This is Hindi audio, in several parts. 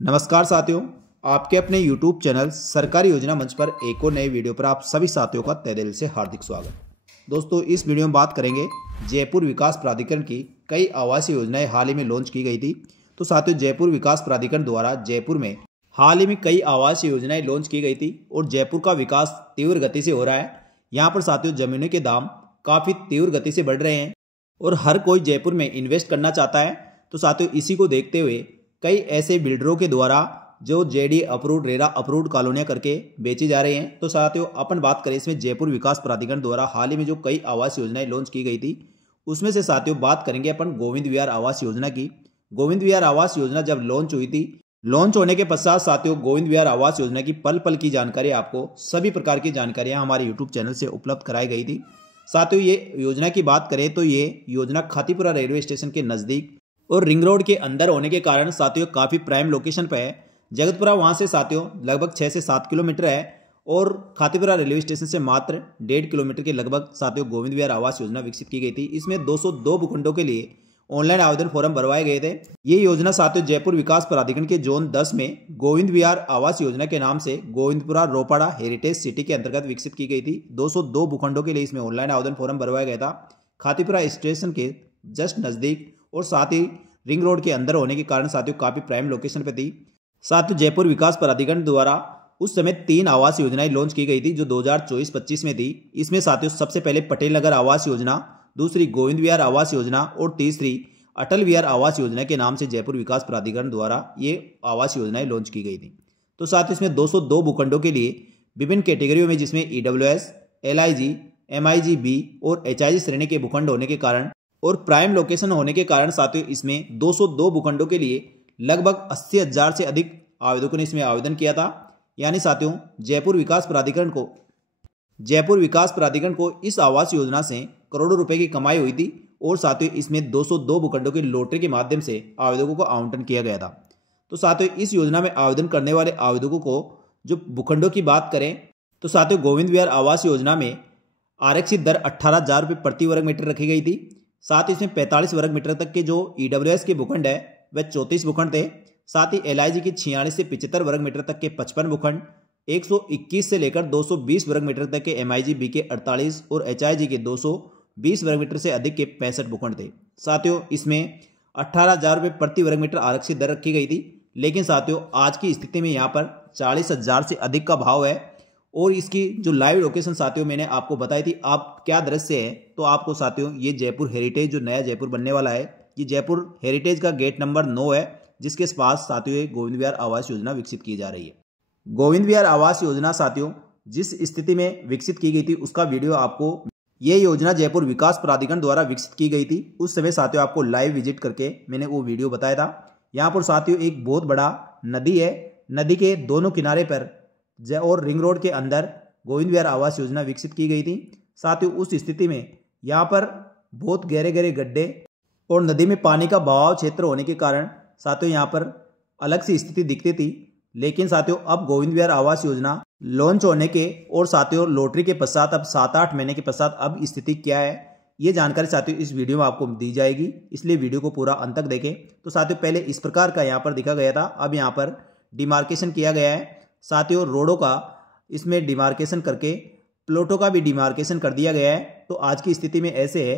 नमस्कार साथियों, आपके अपने YouTube चैनल सरकारी योजना मंच पर एक और नए वीडियो पर आप सभी साथियों का तहे दिल से हार्दिक स्वागत। दोस्तों, इस वीडियो में बात करेंगे जयपुर विकास प्राधिकरण की कई आवासीय योजनाएं हाल ही में लॉन्च की गई थी। तो साथियों, जयपुर विकास प्राधिकरण द्वारा जयपुर में हाल ही में कई आवासीय योजनाएं लॉन्च की गई थी और जयपुर का विकास तीव्र गति से हो रहा है। यहाँ पर साथियों जमीनों के दाम काफ़ी तीव्र गति से बढ़ रहे हैं और हर कोई जयपुर में इन्वेस्ट करना चाहता है। तो साथियों, इसी को देखते हुए कई ऐसे बिल्डरों के द्वारा जो जेडी अप्रूव्ड रेरा अप्रूव्ड कॉलोनियां करके बेची जा रही हैं। तो साथियों, अपन बात करें इसमें जयपुर विकास प्राधिकरण द्वारा हाल ही में जो कई आवास योजनाएं लॉन्च की गई थी, उसमें से साथियों बात करेंगे अपन गोविंद विहार आवास योजना की। गोविंद विहार आवास योजना जब लॉन्च हुई थी, लॉन्च होने के पश्चात साथियों गोविंद विहार आवास योजना की पल पल की जानकारी, आपको सभी प्रकार की जानकारियां हमारे यूट्यूब चैनल से उपलब्ध कराई गई थी। साथियों, ये योजना की बात करें तो ये योजना खातीपुरा रेलवे स्टेशन के नज़दीक और रिंग रोड के अंदर होने के कारण साथियों काफ़ी प्राइम लोकेशन पर है। जगतपुरा वहाँ से साथियों लगभग 6 से 7 किलोमीटर है और खातीपुरा रेलवे स्टेशन से मात्र 1.5 किलोमीटर के लगभग साथियों गोविंद विहार आवास योजना विकसित की गई थी। इसमें 202 भूखंडों के लिए ऑनलाइन आवेदन फॉर्म भरवाए गए थे। ये योजना साथियों जयपुर विकास प्राधिकरण के जोन 10 में गोविंद विहार आवास योजना के नाम से गोविंदपुरा रोपाड़ा हेरिटेज सिटी के अंतर्गत विकसित की गई थी। 202 भूखंडों के लिए इसमें ऑनलाइन आवेदन फॉर्म भरवाया गया था। खातीपुरा स्टेशन के जस्ट नज़दीक और साथ ही रिंग रोड के अंदर होने के कारण साथियों काफ़ी प्राइम लोकेशन पे थी। साथियों, जयपुर विकास प्राधिकरण द्वारा उस समय 3 आवास योजनाएं लॉन्च की गई थी जो 2024-25 में थी। इसमें साथियों सबसे पहले पटेल नगर आवास योजना, दूसरी गोविंद विहार आवास योजना और तीसरी अटल विहार आवास योजना के नाम से जयपुर विकास प्राधिकरण द्वारा ये आवास योजनाएं लॉन्च की गई थी। तो साथ इसमें 202 भूखंडों के लिए विभिन्न कैटेगरियों में, जिसमें EWS, LIG, MIG-B और HIG श्रेणी के भूखंड होने के कारण और प्राइम लोकेशन होने के कारण साथियों इसमें 202 भूखंडों के लिए लगभग 80,000 से अधिक आवेदकों ने इसमें आवेदन किया था। यानी साथियों जयपुर विकास प्राधिकरण को इस आवास योजना से करोड़ों रुपए की कमाई हुई थी और साथियों इसमें 202 भूखंडों की लॉटरी के माध्यम से आवेदकों को आवंटन किया गया था। तो साथियों इस योजना में आवेदन करने वाले आवेदकों को जो भूखंडों की बात करें तो साथियों गोविंद विहार आवास योजना में आरक्षित दर 18,000 रुपये प्रति वर्ग मीटर रखी गई थी। साथ ही इसमें 45 वर्ग मीटर तक के जो EWS के भूखंड है वह 34 भूखंड थे। साथ ही LIG की 46 से 75 वर्ग मीटर तक के 55 भूखंड, 121 से लेकर 220 वर्ग मीटर तक के MIG-B के 48 और HIG के 220 वर्ग मीटर से अधिक के 65 भूखंड थे। साथियों इसमें 18,000 रुपये प्रति वर्ग मीटर आरक्षित दर रखी गई थी। लेकिन साथियों आज की स्थिति में यहाँ पर 40,000 से अधिक का भाव है और इसकी जो लाइव लोकेशन साथियों मैंने आपको बताई थी, आप क्या दृश्य है तो आपको साथियों ये जयपुर हेरिटेज जो नया जयपुर बनने वाला है, ये जयपुर हेरिटेज का गेट नंबर 9 है, जिसके पास साथियों ये गोविंद विहार आवास योजना विकसित की जा रही है। गोविंद विहार आवास योजना साथियों जिस स्थिति में विकसित की गई थी उसका वीडियो आपको, ये योजना जयपुर विकास प्राधिकरण द्वारा विकसित की गई थी उस समय साथियों आपको लाइव विजिट करके मैंने वो वीडियो बताया था। यहाँ पर साथियों एक बहुत बड़ा नदी है, नदी के दोनों किनारे पर और रिंग रोड के अंदर गोविंद विहार आवास योजना विकसित की गई थी। साथियों उस स्थिति में यहाँ पर बहुत गहरे गहरे गड्ढे और नदी में पानी का बहाव क्षेत्र होने के कारण साथियों यहाँ पर अलग सी स्थिति दिखती थी। लेकिन साथियों अब गोविंद विहार आवास योजना लॉन्च होने के और साथियों लॉटरी के पश्चात अब 7-8 महीने के पश्चात अब स्थिति क्या है, ये जानकारी साथियों इस वीडियो में आपको दी जाएगी, इसलिए वीडियो को पूरा अंत तक देखें। तो साथियों पहले इस प्रकार का यहाँ पर दिखा गया था, अब यहाँ पर डिमार्केशन किया गया है। साथियों रोडों का इसमें डिमार्केशन करके प्लॉटों का भी डिमार्केशन कर दिया गया है। तो आज की स्थिति में ऐसे है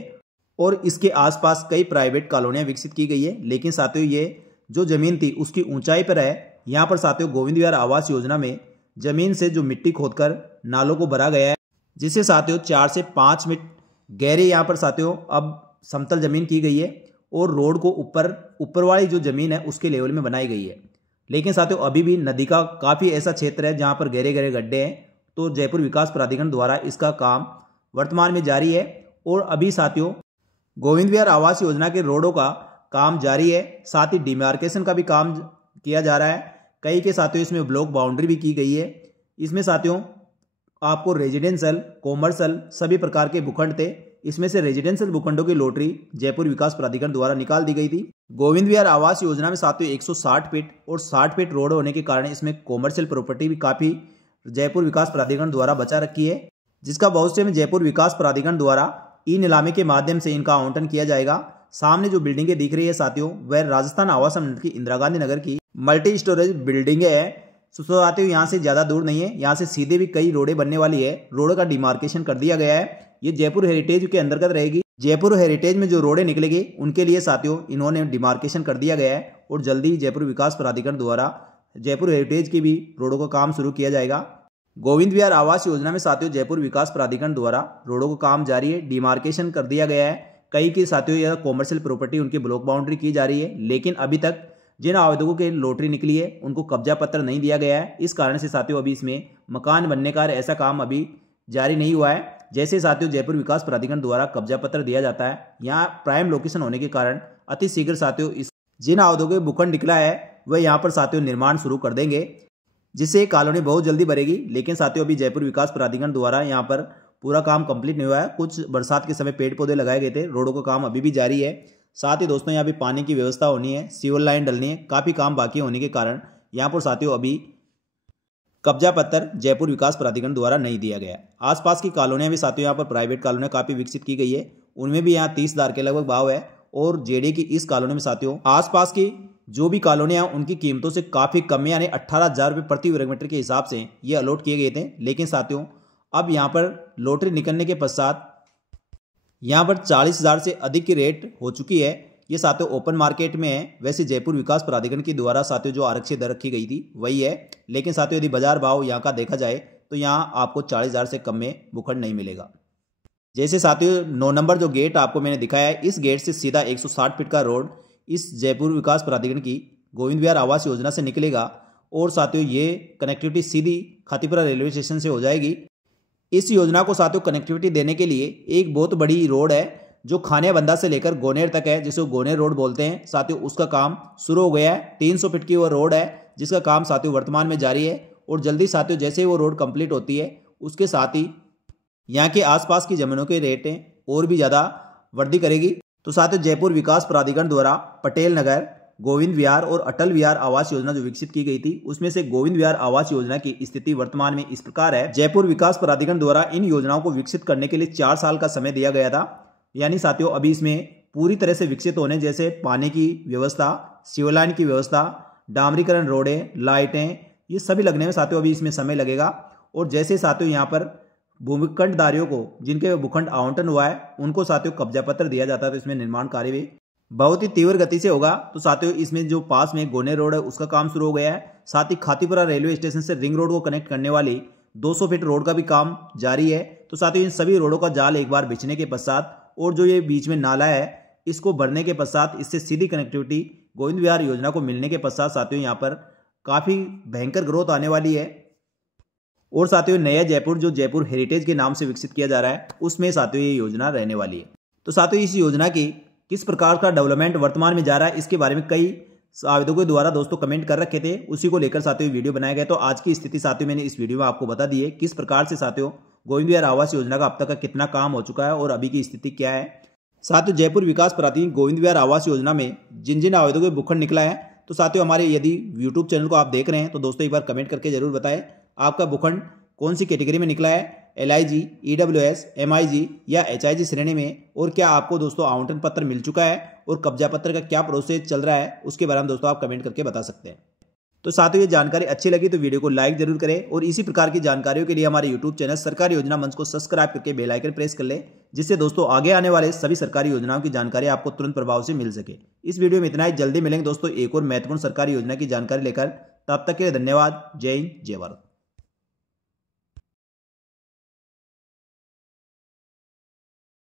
और इसके आसपास कई प्राइवेट कॉलोनियां विकसित की गई है। लेकिन साथियों ये जो जमीन थी उसकी ऊंचाई पर है। यहाँ पर साथियों गोविंद विहार आवास योजना में जमीन से जो मिट्टी खोदकर नालों को भरा गया है, जिससे साथियों 4 से 5 फीट गहरे यहाँ पर साथियों अब समतल जमीन की गई है और रोड को ऊपर वाली जो जमीन है उसके लेवल में बनाई गई है। लेकिन साथियों अभी भी नदी का काफ़ी ऐसा क्षेत्र है जहाँ पर गहरे गहरे गड्ढे हैं। तो जयपुर विकास प्राधिकरण द्वारा इसका काम वर्तमान में जारी है और अभी साथियों गोविंद विहार आवास योजना के रोडों का काम जारी है। साथ ही डिमार्केशन का भी काम किया जा रहा है। कई के साथियों इसमें ब्लॉक बाउंड्री भी की गई है। इसमें साथियों आपको रेजिडेंशियल, कॉमर्शियल सभी प्रकार के भूखंड थे। इसमें से रेजिडेंशियल भूखंडों की लॉटरी जयपुर विकास प्राधिकरण द्वारा निकाल दी गई थी। गोविंद विहार आवास योजना में साथियों 160 फीट और 60 फीट रोड होने के कारण इसमें कॉमर्शियल प्रॉपर्टी भी काफ़ी जयपुर विकास प्राधिकरण द्वारा बचा रखी है, जिसका भविष्य में जयपुर विकास प्राधिकरण द्वारा ई नीलामी के माध्यम से इनका आवंटन किया जाएगा। सामने जो बिल्डिंगें दिख रही है साथियों, वह राजस्थान आवास मंडल की इंदिरा गांधी नगर की मल्टी स्टोरेज बिल्डिंग है। तो साथियों यहाँ से ज़्यादा दूर नहीं है, यहाँ से सीधे भी कई रोडें बनने वाली है। रोड का डिमार्केशन कर दिया गया है। ये जयपुर हेरिटेज के अंतर्गत रहेगी। जयपुर हेरिटेज में जो रोडें निकलेगी उनके लिए साथियों इन्होंने डिमार्केशन कर दिया गया है और जल्दी ही जयपुर विकास प्राधिकरण द्वारा जयपुर हेरिटेज की भी रोडों का काम शुरू किया जाएगा। गोविंद विहार आवास योजना में साथियों जयपुर विकास प्राधिकरण द्वारा रोडों का काम जारी है, डिमार्केशन कर दिया गया है। कई की साथियों यह कॉमर्शियल प्रॉपर्टी उनकी ब्लॉक बाउंड्री की जा रही है, लेकिन अभी तक जिन आवेदकों के लॉटरी निकली है उनको कब्जा पत्र नहीं दिया गया है। इस कारण से साथियों अभी इसमें मकान बनने का ऐसा काम अभी जारी नहीं हुआ है। जैसे साथियों जयपुर विकास प्राधिकरण द्वारा कब्जा पत्र दिया जाता है, यहाँ प्राइम लोकेशन होने के कारण अति शीघ्र साथियों इस जिन आवेदकों के भूखंड निकला है वह यहाँ पर साथियों निर्माण शुरू कर देंगे, जिससे कॉलोनी बहुत जल्दी बढ़ेगी। लेकिन साथियों अभी जयपुर विकास प्राधिकरण द्वारा यहाँ पर पूरा काम कंप्लीट नहीं हुआ है। कुछ बरसात के समय पेड़ पौधे लगाए गए थे, रोडों का काम अभी भी जारी है। साथ ही दोस्तों यहाँ पे पानी की व्यवस्था होनी है, सीवर लाइन डलनी है, काफ़ी काम बाकी होने के कारण यहाँ पर साथियों अभी कब्जा पत्र जयपुर विकास प्राधिकरण द्वारा नहीं दिया गया। आसपास की कॉलोनियाँ भी साथियों यहाँ पर प्राइवेट कॉलोनियाँ काफ़ी विकसित की गई है, उनमें भी यहाँ 30,000 के लगभग भाव है। और जेडी की इस कॉलोनी में साथियों आसपास की जो भी कॉलोनियाँ उनकी कीमतों से काफ़ी कम यानी 18,000 रुपये प्रति वर्ग मीटर के हिसाब से ये अलॉट किए गए थे। लेकिन साथियों अब यहाँ पर लॉटरी निकलने के पश्चात यहाँ पर 40,000 से अधिक की रेट हो चुकी है। ये साथियों ओपन मार्केट में है। वैसे जयपुर विकास प्राधिकरण के द्वारा साथियों जो आरक्षित दर रखी गई थी वही है, लेकिन साथियों यदि बाजार भाव यहाँ का देखा जाए तो यहाँ आपको 40,000 से कम में भूखंड नहीं मिलेगा। जैसे साथियों 9 नंबर जो गेट आपको मैंने दिखाया है, इस गेट से सीधा 160 फीट का रोड इस जयपुर विकास प्राधिकरण की गोविंद विहार आवास योजना से निकलेगा और साथियों ये कनेक्टिविटी सीधी खातीपुरा रेलवे स्टेशन से हो जाएगी। इस योजना को साथियों कनेक्टिविटी देने के लिए एक बहुत बड़ी रोड है जो खानियाबंदा से लेकर गोनेर तक है, जिसे गोनेर रोड बोलते हैं। साथियों उसका काम शुरू हो गया है। 300 फीट की वो रोड है जिसका काम साथियों वर्तमान में जारी है और जल्दी साथियों जैसे ही वो रोड कंप्लीट होती है उसके साथ ही यहाँ के आसपास की जमीनों के रेटें और भी ज़्यादा वृद्धि करेगी। तो साथियों जयपुर विकास प्राधिकरण द्वारा पटेल नगर, गोविंद विहार और अटल विहार आवास योजना जो विकसित की गई थी उसमें से गोविंद विहार आवास योजना की स्थिति वर्तमान में इस प्रकार है। जयपुर विकास प्राधिकरण द्वारा इन योजनाओं को विकसित करने के लिए 4 साल का समय दिया गया था। यानी साथियों अभी इसमें पूरी तरह से विकसित होने जैसे पानी की व्यवस्था, सीवर लाइन की व्यवस्था, डामरीकरण रोडें, लाइटें, ये सभी लगने में साथियों अभी इसमें समय लगेगा। और जैसे साथियों यहाँ पर भूखंडधारियों को जिनके भूखंड आवंटन हुआ है उनको साथियों कब्जा पत्र दिया जाता है, तो इसमें निर्माण कार्य भी बहुत ही तीव्र गति से होगा। तो साथियों इसमें जो पास में गोनेर रोड है उसका काम शुरू हो गया है। साथ ही खातीपुरा रेलवे स्टेशन से रिंग रोड को कनेक्ट करने वाली 200 फीट रोड का भी काम जारी है। तो साथियों इन सभी रोडों का जाल एक बार बिछने के पश्चात और जो ये बीच में नाला है इसको भरने के पश्चात इससे सीधी कनेक्टिविटी गोविंद विहार योजना को मिलने के पश्चात साथियों यहाँ पर काफ़ी भयंकर ग्रोथ आने वाली है। और साथियों नया जयपुर जो जयपुर हेरिटेज के नाम से विकसित किया जा रहा है उसमें साथियों ये योजना रहने वाली है। तो साथियों इस योजना की किस प्रकार का डेवलपमेंट वर्तमान में जा रहा है इसके बारे में कई आवेदकों के द्वारा दोस्तों कमेंट कर रखे थे, उसी को लेकर साथियों वीडियो बनाया गया। तो आज की स्थिति साथियों मैंने इस वीडियो में आपको बता दी है किस प्रकार से साथियों गोविंद विहार आवास योजना का अब तक का कितना काम हो चुका है और अभी की स्थिति क्या है। साथियों जयपुर विकास प्राधिकरण गोविंद विहार आवास योजना में जिन जिन आवेदकों के भूखंड निकला है, तो साथियों हमारे यदि यूट्यूब चैनल को आप देख रहे हैं तो दोस्तों एक बार कमेंट करके जरूर बताएं आपका भूखंड कौन सी कैटेगरी में निकला है, LIG, EWS, MIG या HIG श्रेणी में, और क्या आपको दोस्तों आवंटन पत्र मिल चुका है और कब्जा पत्र का क्या प्रोसेस चल रहा है उसके बारे में दोस्तों आप कमेंट करके बता सकते हैं। तो साथियों ये जानकारी अच्छी लगी तो वीडियो को लाइक जरूर करें और इसी प्रकार की जानकारियों के लिए हमारे यूट्यूब चैनल सरकारी योजना मंच को सब्सक्राइब करके बेल आइकन प्रेस कर ले, जिससे दोस्तों आगे आने वाले सभी सरकारी योजनाओं की जानकारी आपको तुरंत प्रभाव से मिल सके। इस वीडियो में इतना ही, जल्दी मिलेंगे दोस्तों एक और महत्वपूर्ण सरकारी योजना की जानकारी लेकर। तब तक के लिए धन्यवाद। जय हिंद, जय भारत।